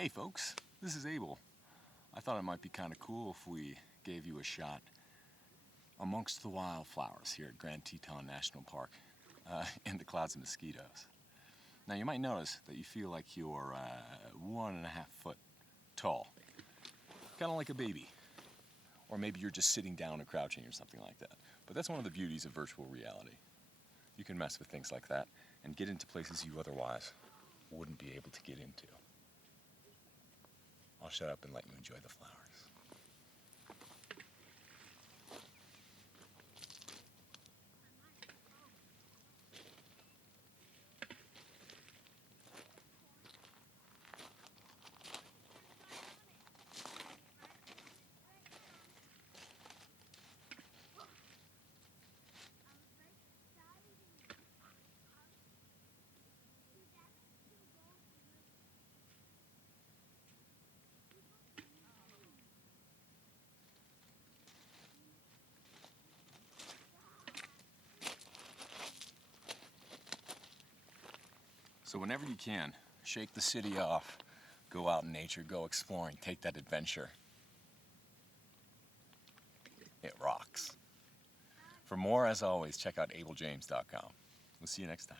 Hey folks, this is Abel. I thought it might be kind of cool if we gave you a shot amongst the wildflowers here at Grand Teton National Park in the clouds of mosquitoes. Now you might notice that you feel like you're 1.5 foot tall, kind of like a baby. Or maybe you're just sitting down and crouching or something like that. But that's one of the beauties of virtual reality. You can mess with things like that and get into places you otherwise wouldn't be able to get into. I'll shut up and let you enjoy the flowers. So whenever you can, shake the city off, go out in nature, go exploring, take that adventure. It rocks. For more, as always, check out abeljames.com. We'll see you next time.